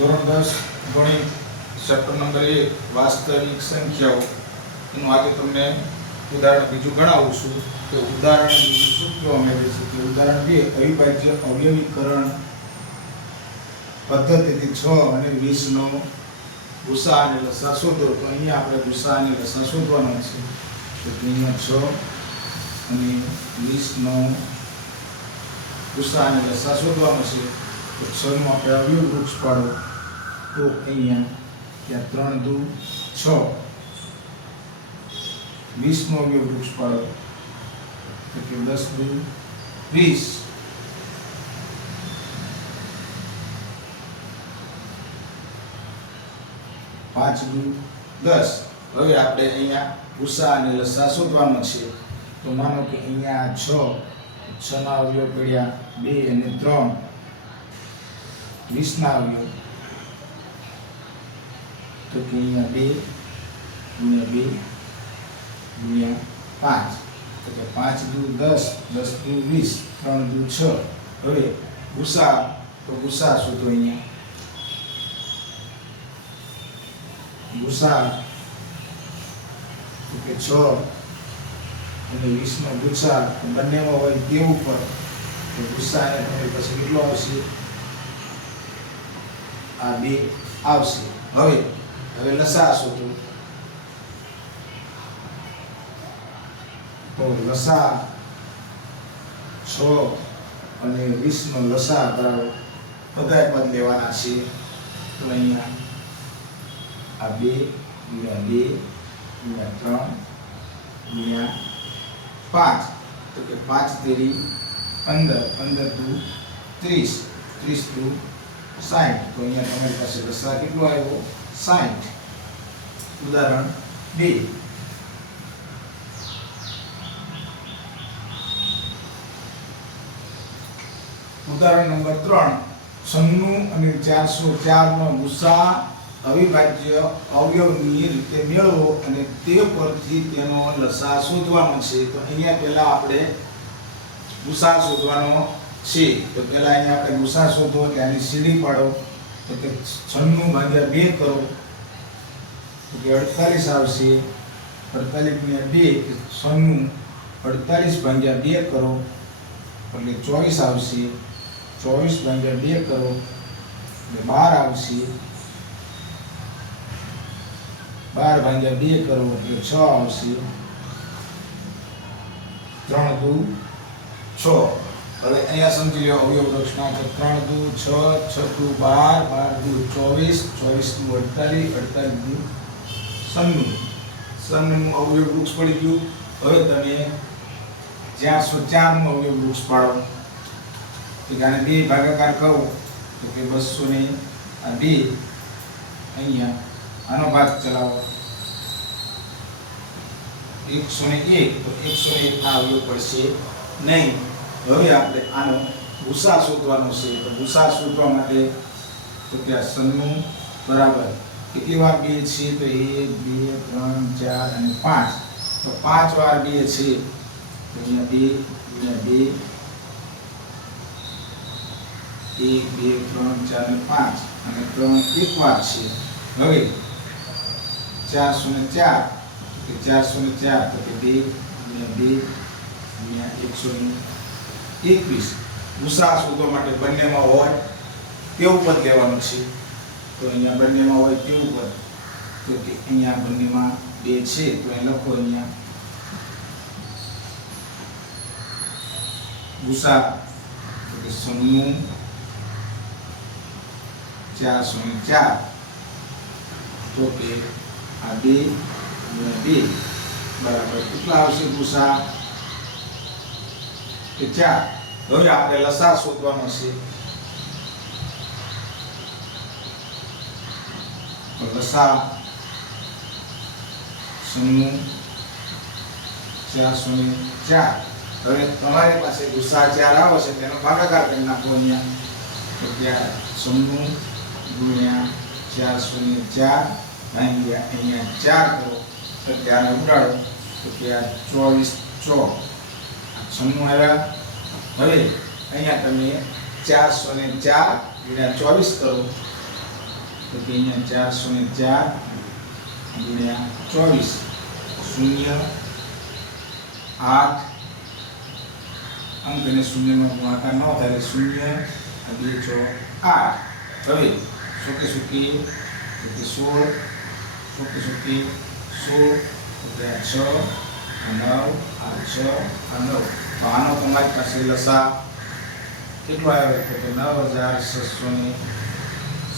ધોરણ દસ, ગણિત ચેપ્ટર નંબર એક, વાસ્તવિક સંખ્યાઓ. એનું આજે તમને ઉદાહરણ બીજું ગણાવું છું. કે ઉદાહરણ બીજું શું કહેવા માંગે છે? કે ઉદાહરણ બે, અવિભાજ્ય અવયવીકરણ પદ્ધતિથી છ અને વીસનો ગુસા અને લસા શોધો. તો અહીંયા આપણે ગુસા અને લસા શોધવાના છે. તો અહીંયા છ અને વીસનો ગુસા અને લસા શોધવાનો છે. છનું આપણે આવ્યું વૃક્ષ પાડો તો અહીંયા ત્યાં ત્રણ, દુ, છ. વીસનો આવ્યો વૃક્ષ પાડો એટલે દસ, દુ, વીસ. પાંચ, દુ, દસ. હવે આપણે અહીંયા ભૂસા અને લસા શોધવાનો છે તો માનો કે અહીંયા છ છ ના અવયવ પડ્યા બે અને ત્રણ. વીસના આવ્યો તો કે અહીંયા બે ગુણ્યા બે ગુણ્યા પાંચ તો કે પાંચ દુ દસ દસ દુ વીસ ત્રણ દુ છ હવે ગુસા તો ગુસા શોધો અહીંયા ગુસા તો કે છ અને વીસનો ગુસા બંનેમાં હોય તેવું પર તો ગુસ્સા અને પાસે કેટલો આવશે આ બે આવશે. હવે હવે લસા શોધો તો. લસા છ અને વીસનો લસા બરાબર બધા પદ લેવાના છે. તો અહીંયા આ બે ગુણ્યા બે ગુણ્યા ત્રણ ગુણ્યા પાંચ. તો કે પાંચ તેરી પંદર પંદર દુ ત્રીસ. ત્રીસ દુ સાઠ તો અહીંયા તમારી પાસે લસા કેટલો આવ્યો? સાઠ ઉદાહરણ બે. ઉદાહરણ નંબર ત્રણ. છન્નું અને ચારસો ચારનો ગુસા અવિભાજ્ય અવયવની રીતે મેળવો અને તે પરથી તેનો લસા શોધવાનો છે. તો અહીંયા પહેલાં આપણે ગુસા શોધવાનો છે, તો પહેલાં અહીંયા આપણે ગુસા શોધો એટલે આની સીડી પાડો, તો કે છન્નું ભાગ્યા બે કરો. તો કે અડતાલીસ આવશે. અડતાલીસ ગુણ્યા બે છન્નું. અડતાલીસ ભાગ્યા બે કરો. એટલે ચોવીસ આવશે. ચોવીસ ભાગ્યા બે કરો. એટલે બાર આવશે. બાર ભાગ્યા બે કરો, એટલે છ આવશે. ત્રણ દુ છ. હવે અહીંયા સમજી લો અવયવ વૃક્ષના તો ત્રણ દુ, છ છ દુ, બાર બાર દુ, ચોવીસ ચોવીસ દુ, અડતાલીસ અડતાલીસ દુ સન્નું સન્નું અવયવ વૃક્ષ પડી ગયું હવે તમે ચારસો ચારનું અવયવ વૃક્ષ પાડો તો આને બે ભાગાકાર કરો, તો કે બસો ને આ બે. અહીંયા આનો ભાગ ચલાવો. એકસો ને એક, તો એકસો ને એક ના અવયવ પડશે નહીં. હવે આપણે આનો ભૂસા શોધવાનો છે. તો ભૂસા શોધવા માટે તો કે આ સન્નું બરાબર કેટલી વાર બે છે? તો એક, બે, ત્રણ, ચાર અને પાંચ. તો પાંચ વાર બે છે. અહીંયા બે અહીંયા બે. એક, બે, ત્રણ, ચાર અને પાંચ. અને ત્રણ એક વાર છે. હવે ચારસો ને ચાર. ચાર ને ચાર. તો કે બે, અહીંયા બે, અહીંયા એકસો ને એકવીસ. ગુસા શોધવા માટે બંનેમાં હોય તેવું પદ લેવાનું છે. તો અહીંયા બંનેમાં હોય તેવું પદ. તો કે અહીંયા બંનેમાં બે છે, તો એ લખો અહીંયા. ગુસા, તો કે સન્નું ચાર ને ચાર. તો કે આ બે બે. બરાબર. કેટલા આવશે ભૂસા કે ચાર હવે આપણે લસા શોધવાનો છે તો લસા સન્નું ચારસો ને ચાર હવે તમારી પાસે ગુસ્સા ચાર આવે છે તેનો ભાગાકાર કરી નાખો અહીંયા તો ત્યાં સન્નું ગુણ્યા ચારસો ને ચાર અહીંયા અહીંયા ચાર કરો તો ત્યાં ઉડાડો તો ત્યાં ચોવીસ ચોક છન્નું આવ્યા. હવે અહીંયા તમે ચારસો ને ચાર ગુણ્યા ચોવીસ કરો. તો કે અહીંયા ચારસો ને ચાર ગુણ્યા ચોવીસ. શૂન્ય, આઠ, અંક અને શૂન્યમાં ગુણાકાર ન થાય શૂન્ય બે છ, આઠ. હવે સોકે સુકી તો સોળ સોકે સુકી સોળ છ નવ આ છ આ નવ તો આનો તમારી પાસે લસા. કેટલો આવે તો કે નવ હજાર છસો ને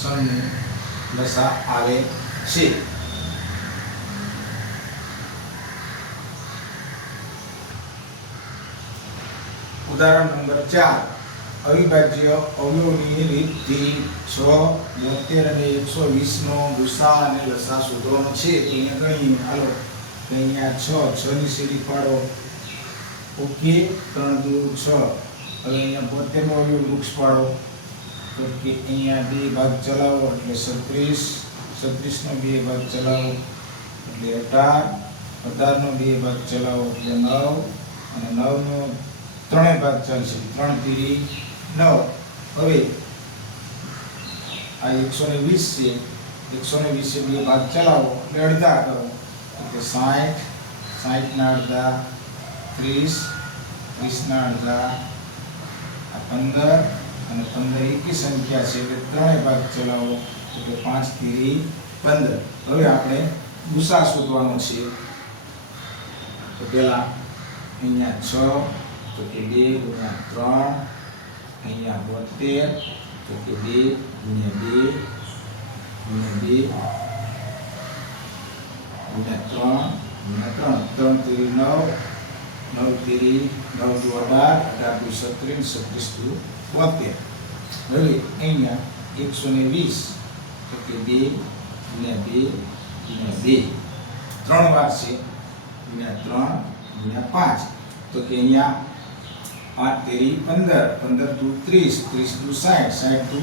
સન્નું લસા આવે છે. ઉદાહરણ નંબર ચાર. અવિભાજ્ય અવયવની રીતથી છ, બોતેર અને એકસો વીસનો ગુસા અને લસા શોધવાનો છે. તેને ગણીએ. હાલો. તો અહીંયા છ છ ની સીડી પાડો. ઓકે, ત્રણ, દુ, છ. હવે અહીંયા બોતેરનો આવ્યું વૃક્ષ પાડો. તો કે અહીંયા બે ભાગ ચલાવો, એટલે છત્રીસ. છત્રીસનો બે ભાગ ચલાવો, એટલે અઢાર. અઢારનો બે ભાગ ચલાવો, એટલે નવ. અને નવનો ત્રણેય ભાગ ચાલશે, ત્રણ તીરી નવ. હવે આ એકસો ને વીસ છે. એકસો ને વીસે બે ભાગ ચલાવો, એટલે અડધા કરો. એટલે સાઠ સાઠના અડધા, ત્રીસ ત્રીસના અડધા, આ પંદર અને પંદર એકી સંખ્યા છે એટલે ત્રણેય ભાગ ચલાવો એટલે પાંચ તેરી પંદર. હવે આપણે ગુસા શોધવાનો છે. તો પહેલાં અહીંયા છ, તો કે બે ગુણ્યા ત્રણ, અહીંયા બોતેર, તો કે બે ગુણ્યા બે ગુણ્યા બે. ગુણ્યા ત્રણ ગુણ્યા ત્રણ ત્રણ તેરી નવ નવ તેરી નવ દુ અઢાર અઢાર દુ સત્રીસ સત્રીસ દુ બોતેર હવે અહીંયા એકસો ને વીસ તો કે બે ગુણ્યા બે ગુણ્યા બે ત્રણ વાર છે ગુણ્યા ત્રણ ગુણ્યા પાંચ તો કે અહીંયા આઠ તેરી પંદર પંદર દુ ત્રીસ ત્રીસ દુ સાઠ સાઠ દુ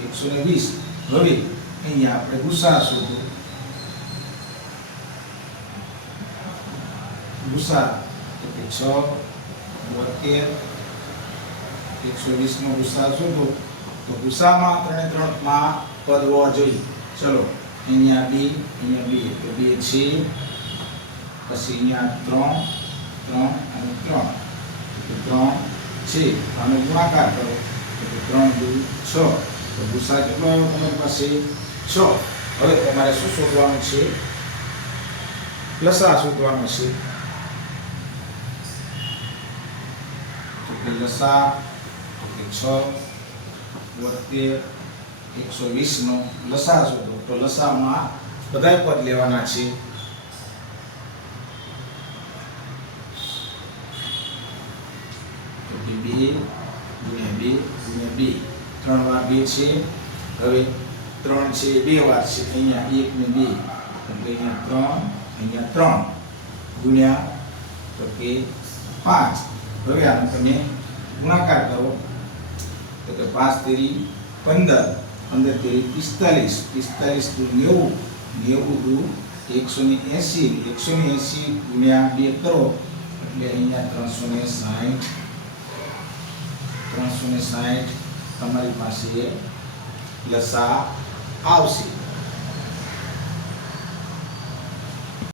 એકસો ને વીસ હવે અહીંયા આપણે ગુસા શોધો ગુસા તો કે છ બોતેર એકસો વીસનો ગુસા શોધો તો ગુસામાં ત્રણે ત્રણમાં પદ હોવા જોઈએ ચલો અહીંયા બે અહીંયા બે તો બે છે પછી અહીંયા ત્રણ ત્રણ અને ત્રણ તો ત્રણ છે આનો ગુણાકાર કરો તો ત્રણ દુ છ તો ગુસા કેટલો આવ્યો તમારી પાસે છ હવે તમારે શું શોધવાનું છે લસા શોધવાનો છે તો કે લસા છ બોતેર એકસો વીસનો લસા શોધો તો લસામાં બધાય પદ લેવાના છે. તો કે બે, ગુણ્યા બે ગુણ્યા બે, ત્રણ વાર બે છે. હવે ત્રણ છે, બે વાર છે. અહીંયા એક ને બે. અહીંયા ત્રણ અહીંયા ત્રણ. ગુણ્યા તો કે પાંચ. હવે આનો તમે ગુણાકાર કરો કે પાંચ તેરી પંદર પંદર તેરી પિસ્તાલીસ પિસ્તાલીસ દુ નેવું નેવું દુ એકસો ને એંસી, એકસો ને એંસી ગુણ્યા બે કરો, એટલે અહીંયા ત્રણસો ને સાઠ ત્રણસો ને સાઠ તમારી પાસે લસા આવશે.